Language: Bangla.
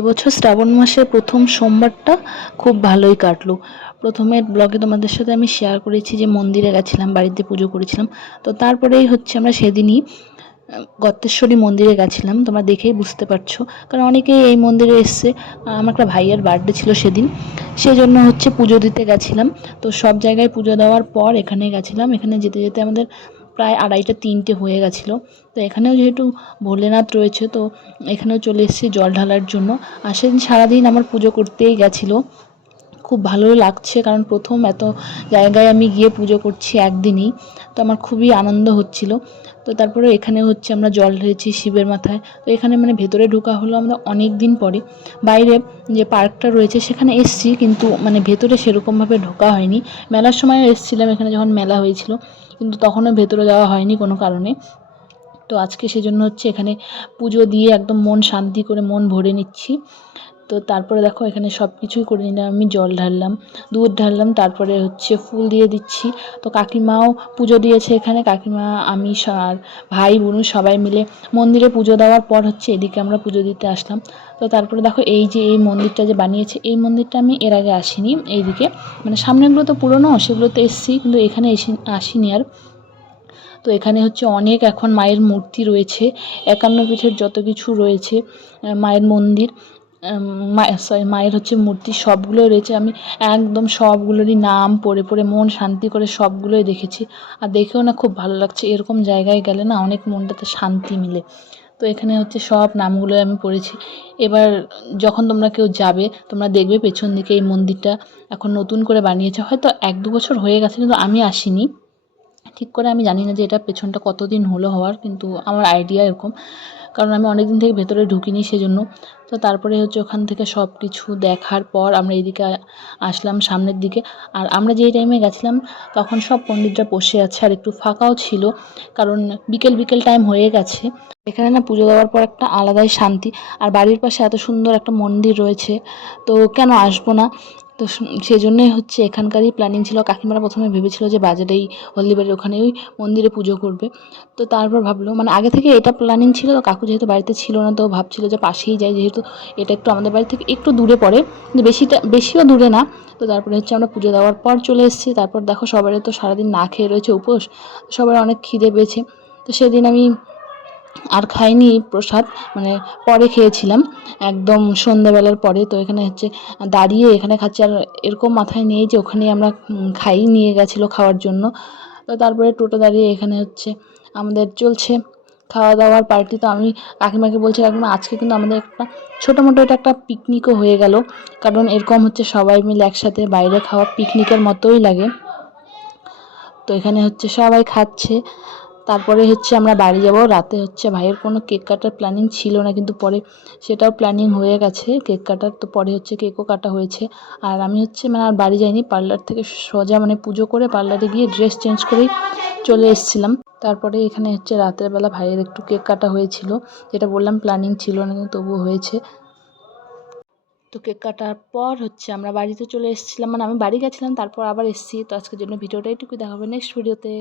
এবছর শ্রাবণ মাসের প্রথম সোমবারটা খুব ভালোই কাটলো। প্রথমের ব্লগে তোমাদের সাথে আমি শেয়ার করেছি যে মন্দিরে গেছিলাম, বাড়িতে পুজো করেছিলাম। তো তারপরেই হচ্ছে আমরা সেদিনই গত্তেশ্বরী মন্দিরে গেছিলাম। তোমরা দেখেই বুঝতে পারছো, কারণ অনেকেই এই মন্দিরে এসছে। আমার একটা ভাইয়ের বার্থডে ছিল সেদিন, সেই জন্য হচ্ছে পুজো দিতে গেছিলাম। তো সব জায়গায় পুজো দেওয়ার পর এখানে গেছিলাম। এখানে যেতে যেতে আমাদের প্রায় 2:30-3টে হয়ে গেছিলো। তো এখানেও যেহেতু ভোলেনাথ রয়েছে, তো এখানেও চলে এসেছি জল ঢালার জন্য। আর সেদিন সারাদিন আমার পুজো করতেই গেছিলো। খুব ভালো লাগছে, কারণ প্রথম এত জায়গায় আমি গিয়ে পুজো করছি একদিনেই। তো আমার খুবই আনন্দ হচ্ছিল। তো তারপরে এখানে হচ্ছে আমরা জল ঢেলেছি শিবের মাথায়। তো এখানে মানে ভেতরে ঢোকা হলো আমরা অনেক দিন পরে। বাইরে যে পার্কটা রয়েছে সেখানে এসছি, কিন্তু মানে ভেতরে সেরকমভাবে ঢোকা হয়নি। মেলার সময়ও এসছিলাম এখানে যখন মেলা হয়েছিল, কিন্তু তখনও ভেতরে যাওয়া হয়নি কোনো কারণে। তো আজকে সেজন্য হচ্ছে এখানে পুজো দিয়ে একদম মন শান্তি করে মন ভরে নিচ্ছি। তো তারপরে দেখো এখানে সব কিছুই করে নিলাম। আমি জল ঢাললাম, দুধ ঢাললাম, তারপরে হচ্ছে ফুল দিয়ে দিচ্ছি। তো কাকিমাও পুজো দিয়েছে এখানে। কাকিমা, আমি আর ভাই বোন সবাই মিলে মন্দিরে পুজো দেওয়ার পর হচ্ছে এদিকে আমরা পুজো দিতে আসলাম। তো তারপরে দেখো এই যে এই মন্দিরটা যে বানিয়েছে, এই মন্দিরটা আমি এর আগে আসিনি। এইদিকে মানে সামনেগুলো তো পুরনো, সেগুলোতে এসেছি, কিন্তু এখানে আসিনি আর। তো এখানে হচ্ছে অনেক এখন মায়ের মূর্তি রয়েছে, 51 পীঠের যত কিছু রয়েছে মায়ের মন্দির, মায়ের হচ্ছে মূর্তি সবগুলোই রয়েছে। আমি একদম সবগুলোরই নাম পড়ে পড়ে মন শান্তি করে সবগুলোই দেখেছি। আর দেখেও না খুব ভালো লাগছে। এরকম জায়গায় গেলে না অনেক মনটাতে শান্তি মিলে। তো এখানে হচ্ছে সব নামগুলো আমি পড়েছি। এবার যখন তোমরা কেউ যাবে, তোমরা দেখবে পেছন দিকে এই মন্দিরটা এখন নতুন করে বানিয়েছে। হয়তো 1-2 বছর হয়ে গেছে, কিন্তু আমি আসিনি। ঠিক করে আমি জানি না যে এটা পেছনটা কতদিন হলো হওয়ার, কিন্তু আমার আইডিয়া এরকম, কারণ আমি অনেক দিন থেকে ভেতরে ঢুকিনি সেজন্য। তো তারপরে হচ্ছে ওখান থেকে সব কিছু দেখার পর আমরা এইদিকে আসলাম সামনের দিকে। আর আমরা যেই টাইমে গেছিলাম তখন সব পণ্ডিতরা বসে আছে আর একটু ফাঁকাও ছিল, কারণ বিকেল বিকেল টাইম হয়ে গেছে। এখানে না পুজো দেওয়ার পর একটা আলাদাই শান্তি। আর বাড়ির পাশে এত সুন্দর একটা মন্দির রয়েছে, তো কেন আসবো না। তো সেজন্যই হচ্ছে এখানকারই প্ল্যানিং ছিল। কাকিমারা প্রথমে ভেবেছিল যে বাজারেই, হলদিবাড়ির ওখানেই মন্দিরে পুজো করবে। তো তারপর ভাবলো, মানে আগে থেকে এটা প্ল্যানিং ছিল। তো কাকু যেহেতু বাড়িতে ছিল না, তো ভাবছিল যে পাশেই যাই, যেহেতু এটা একটু আমাদের বাড়ি থেকে একটু দূরে পড়ে, কিন্তু বেশিও দূরে না। তো তারপরে হচ্ছে আমরা পুজো দেওয়ার পর চলে এসেছি। তারপর দেখো সবারই তো সারাদিন না খেয়ে রয়েছে উপোস, সবার অনেক খিদে পেয়েছে। তো সেদিন আমি আর খাইনি প্রসাদ, মানে পরে খেয়েছিলাম একদম সন্ধ্যাবেলার পরে। তো এখানে হচ্ছে দাঁড়িয়ে এখানে খাচ্ছি, আর এরকম মাথায় নেই যে ওখানে আমরা খাই নিয়ে গেছিলো খাওয়ার জন্য। তো তারপরে টোটো দাঁড়িয়ে এখানে হচ্ছে আমাদের চলছে খাওয়া দাওয়ার পার্টি। তো আমি কাকিমাকে বলছি, কাকিমা আজকে কিন্তু আমাদের একটা ছোটো মোটো এটা একটা পিকনিকও হয়ে গেল, কারণ এরকম হচ্ছে সবাই মিলে একসাথে বাইরে খাওয়া পিকনিকের মতোই লাগে। তো এখানে হচ্ছে সবাই খাচ্ছে। তারপরে হচ্ছে আমরা বাড়ি যাব। রাতে হচ্ছে ভাইয়ের কোনো কেক কাটার প্ল্যানিং ছিল না, কিন্তু পরে সেটাও প্ল্যানিং হয়ে গেছে কেক কাটার। তো পরে হচ্ছে কেকও কাটা হয়েছে। আর আমি হচ্ছে মানে আর বাড়ি যাইনি, পার্লার থেকে সোজা মানে পুজো করে পার্লারে গিয়ে ড্রেস চেঞ্জ করেই চলে এসেছিলাম। তারপরে এখানে হচ্ছে রাতের বেলা ভাইয়ের একটু কেক কাটা হয়েছিল, যেটা বললাম প্ল্যানিং ছিল না, কিন্তু তবুও হয়েছে। তো কেক কাটার পর হচ্ছে আমরা বাড়িতে চলে এসেছিলাম, মানে আমি বাড়ি গেছিলাম তারপর আবার এসেছি। তো আজকের জন্য ভিডিওটা এইটুকুই, দেখা হবে নেক্সট ভিডিওতে।